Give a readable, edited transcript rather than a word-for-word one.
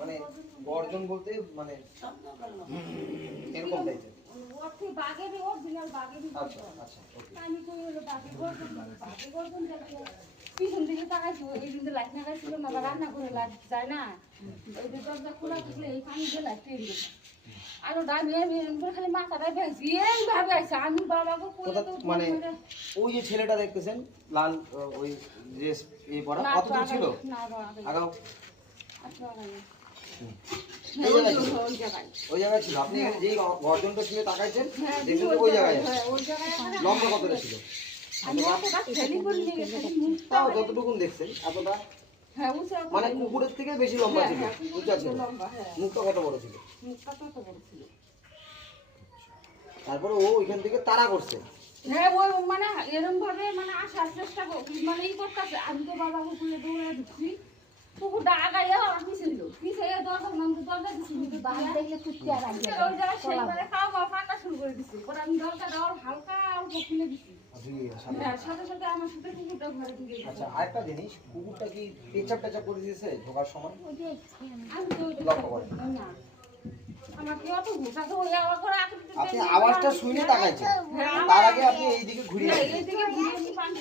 মানে গর্জন বলতে মানে এরকম টাইপের। আচ্ছা আচ্ছা পিছন দিকে তাকাইছি এই কিন্তু লাইট লাগাইছিল না রান্না করে লাইট যায় না ওই যে দরজা খোলা থাকলে এই পানি দিয়ে লাইট টেনে দিল আর খালি মাথাটা ভেঙেছি এইভাবে আছে আমি বাবাকে মানে ওই যে ছেলেটা দেখতেছেন লাল ওই ড্রেস এই পরা কত দূর ছিল আগাও ওই জায়গায় ছিল আপনি যে গর্জনটা ছিল তাকাইছেন দেখছেন ওই জায়গায় লম্বা কতটা ছিল তাও যতটুকুন দেখছেন এতটা মানে কুকুরের থেকে বেশি লম্বা ছিল উঁচা ছিল মুখটা কত বড় ছিল তারপরে ও ওইখান থেকে তাড়া করছে হ্যাঁ ওই মানে এরকম ভাবে মানে আসার চেষ্টা মানে ই করতেছে আমি তো বাবা কুকুরে দৌড়ে ঢুকছি কুকুরটা আগাইয়া পিছিয়ে দিল পিছিয়ে দরজা নামতে দরজা দিচ্ছি কিন্তু বাইরে দেখলে কুত্তি আর আগে ওই জায়গায় সেইবারে খাওয়া ফাটা শুরু করে দিচ্ছি পরে আমি দরজাটা ওর হালকা অল্প খুলে দিচ্ছি হ্যাঁ সাথে সাথে আমার সাথে কুকুরটা ঘরে ঢুকে গেছে। আচ্ছা আরেকটা জিনিস কুকুরটা কি পেচাপ টেচাপ করে দিয়েছে ঢোকার সময় আমি তো লক্ষ্য করেন না আমার কি অত ঘোষা তো ওই আবার করে আপনি আওয়াজটা শুনে তাকাইছেন তার আগে আপনি এইদিকে ঘুরিয়ে এইদিকে ঘুরিয়ে পানি